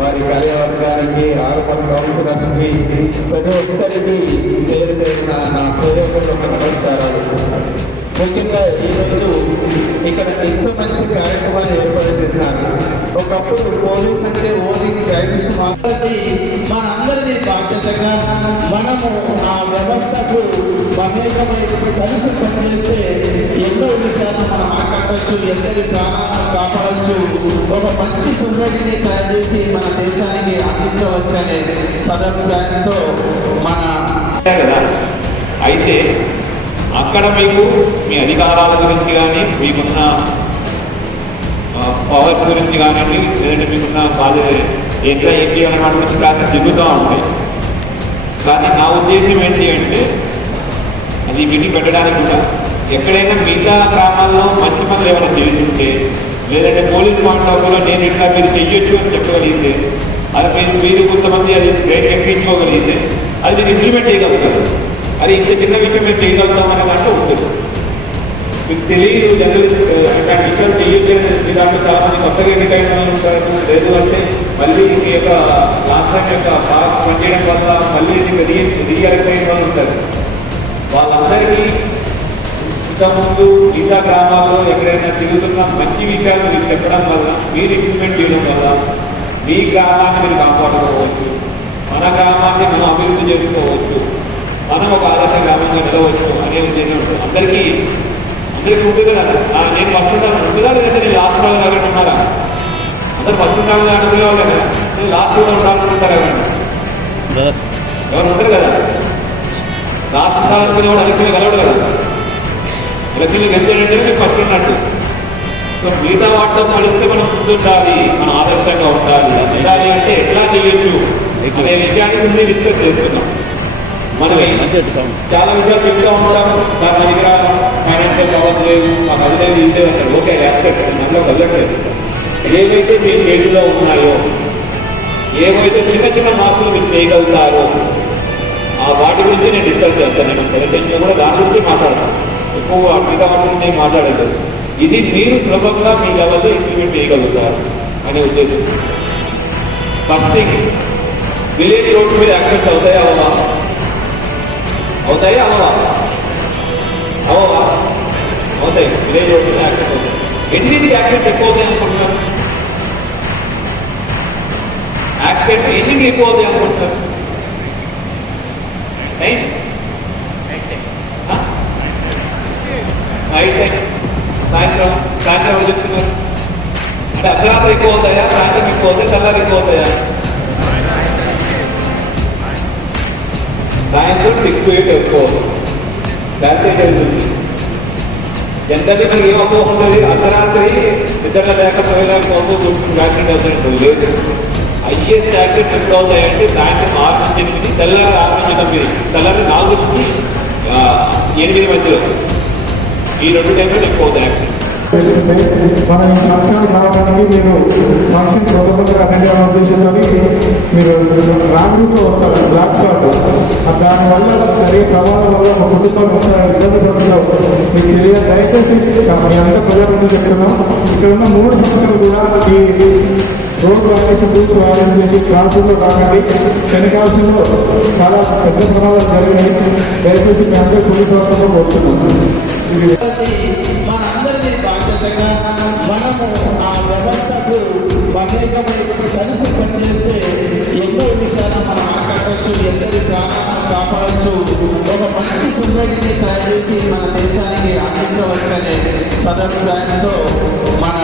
వారి కార్యవర్గానికి, ఆర్బన్ కౌన్సిలర్స్కి, ప్రతి ఒక్కరికి పేరు పేరున నా హృదయపూర్వక నమస్కారాలు. ముఖ్యంగా ఈరోజు ఇక్కడ ఇంత మంచి కార్యక్రమాన్ని ఏర్పాటు చేశారు. ఒకప్పుడు పోలీస్ అంటే ఓన్లీ క్రైమ్స్ మాత్రమే, మనందరినీ బాధ్యతగా మనము ఆ వ్యవస్థకు మమేకమై కలిసి పనిచేస్తే ఎన్నో విషయాలు మనం మాట్లాడవచ్చు, ఎందరి ప్రాణాలను కాపాడవచ్చు, ఒక మంచి సొసైటీని తయారు చేసి మన దేశానికి అందించవచ్చనే సదభిప్రాయంతో మన అయితే అక్కడ మీకు మీ అధికారాల గురించి కానీ, మీకున్న పవర్స్ గురించి కానివ్వండి, లేదంటే మీకున్న ఎట్లా ఏంటి అనే వాటి గురించి క్లాసెస్ దిగుతూ ఉంటాయి. కానీ నా ఉద్దేశం ఏంటి అంటే, అది విని పెట్టడానికి కూడా ఎక్కడైనా మిగతా గ్రామాల్లో మంచి పనులు ఏమైనా చేస్తుంటే, లేదంటే పోలీస్ పాయింట్ ఆఫ్ వ్యూలో నేను ఇట్లా మీరు చెయ్యొచ్చు అని చెప్పగలిగితే, అది మీరు కొంతమంది అది ఎక్కించుకోగలిగితే అది మీరు ఇంప్లిమెంట్ చేయగలుగుతారు. అది ఇంత చిన్న విషయం మేము చేయగలుగుతాం అనే దాంట్లో ఉంటుంది. మీకు తెలియదు జర్నలిస్ట్ అట్లాంటి విషయాలు చేయొచ్చు. మీ దాంట్లో చాలా మంది కొత్తగా ఎన్నికైన వాళ్ళు ఉంటారు. లేదు అంటే మళ్ళీ మీ యొక్క లాస్ట్ టైం యొక్క బాగా పనిచేయడం వల్ల మళ్ళీ రీఎలెక్ట్ అయిన వాళ్ళు ఉంటారు. వాళ్ళందరికీ ఇంతకుముందు మిగతా గ్రామాల్లో ఎక్కడైనా తిరుగుతున్న మంచి విషయాలు మీరు చెప్పడం వల్ల, మీరు ఇంప్లిమెంట్ చేయడం వల్ల మీ గ్రామాన్ని మీరు కాపాడుకోవచ్చు, మన గ్రామాన్ని మనం అభివృద్ధి చేసుకోవచ్చు, మనం ఒక ఆదర్శ గ్రామంగా నిలవచ్చు అనే ఉద్దేశం ఉంటుంది. అందరికీ ఉంటుంది కదా. నేను వస్తుంటాను ఉంటుందా, లేదంటే నేను లాస్ట్ రోజు ఎవరైనా ఉన్నారా? అందరు వస్తుంటాను అనుకునేవా కదా, నేను లాస్ట్ రోజు ఉండాలనుకుంటారా? ఎవరు ఉంటారు కదా, లాస్ట్ ఉండాలనుకునేవాడు ఎలక్షన్లు కలవడు కదా. ఎలక్షన్లు గెలిచాడంటే మీరు ఫస్ట్ ఉన్నట్టు. సో మిగతా వాటితో కలిస్తే మనం ముందుండాలి, మనం ఆదర్శంగా ఉండాలి. ఉండాలి అంటే ఎట్లా చేయొచ్చు అనే విషయాన్ని ముందు డిస్కస్ చేసుకుందాం. మనం చాలా విషయాలు చెప్తూ ఉంటాం, సార్ నా దగ్గర ఫైనాన్షియల్ పవర్ లేవు, మాకు అది లేదు ఇది లేదు అంటారు. ఓకే, యాక్సెప్ట్, దానిలో వెళ్ళట్లేదు. ఏవైతే మీ చేతిలో ఉన్నాయో, ఏవైతే చిన్న చిన్న మార్పులు మీరు చేయగలుగుతారో ఆ వాటి గురించి నేను డిస్కస్ చేస్తాను. నేను ప్రెజెంటేషన్లో కూడా దాని గురించి మాట్లాడతాను. ఎక్కువ మిగతా వాటి గురించి నేను మాట్లాడలేదు. ఇది మీరు సులభంగా మీ లెవెల్లో ఇంప్లిమెంట్ చేయగలుగుతారు అనే ఉద్దేశం. ఫస్ట్ థింగ్, విలేజ్ రోడ్స్ మీద యాక్సెప్ట్ అవుతాయా అవ్వవా? అవుతాయి అవ్వవా? అవ్వవా? అవుతాయి. విలేజ్ రోడ్స్ మీద యాక్సెప్ట్ అవుతాయి. ఎన్నింటికి యాక్సెప్ట్ ఎక్కువ అవుతాయి అనుకుంటున్నారు? యాక్సెప్ట్ ఎన్నింటికి ఎక్కువ అవుతాయి అనుకుంటున్నారు? నైట్ టైం, సాయంత్రం చెప్తున్నారు. అంటే అర్ధరాత్రి ఎక్కువ అవుతాయా, సాయంత్రం ఎక్కువ అవుతాయి, తెల్లారి ఎక్కువ అవుతాయా? సాయంత్రం 6 to 8 ఎక్కువ అవుతుంది. శానిటైజ్ అవుతుంది. ఎంతటి మనకి ఏం అపోహ ఉంటుంది, అర్ధరాత్రి నిద్ర లేకపోయినపోతూ యాక్సిడెంట్ అవుతాయి. లేదు, హైయెస్ట్ యాక్సిడెంట్ ఎప్పుడు అవుతాయంటే సాయంత్రం 6 నుంచి 8, తెల్లారి 6 నుంచి 9, తెల్లారి 4 నుంచి 8 మధ్యలో. ఈ 2 టైంలో ఎక్కువ అవుతాయి యాక్సిడెంట్. తెలిసిందే. మనం ఈ ఫంక్షన్ రావడానికి మీరు ఫంక్షన్ ప్రోటోకాల్ అటెండ్ అవ్వడం ఉద్దేశంతో మీరు రాంగ్ రూట్లో వస్తారు, బ్లాక్ స్పాట్. దానివల్ల జరిగే ప్రమాదం వల్ల ఒక కుటుంబాలు ఇబ్బంది పడుతున్నావు మీకు తెలియదు. దయచేసి మీ అంతా ప్రజాప్రతినిధులు చెప్తున్నాం, ఇక్కడ ఉన్న 3 ఫంక్షన్లు కూడా ఈ రోడ్ వైలేషన్ రూల్స్ వైలేషన్ చేసి క్లాస్ రూమ్లో రాకండి. శనికాల్సింలో చాలా పెద్ద ప్రమాదాలు జరిగినాయి. దయచేసి మీ అందరూ పోలీసు వార్తల్లో కోరుతున్నాం. మనందరినీ బాధ్యతగా మనము ఆ వ్యవస్థకు మమేకమై కలిసి పనిచేస్తే ఎన్నో విషయాలు మనం మాట్లాడవచ్చు, ఎందరి ప్రాణాలను కాపాడవచ్చు, ఒక మంచి సొసైటీని తయారు చేసి మన దేశానికి అందించవచ్చనే సదభిప్రాయంతో మన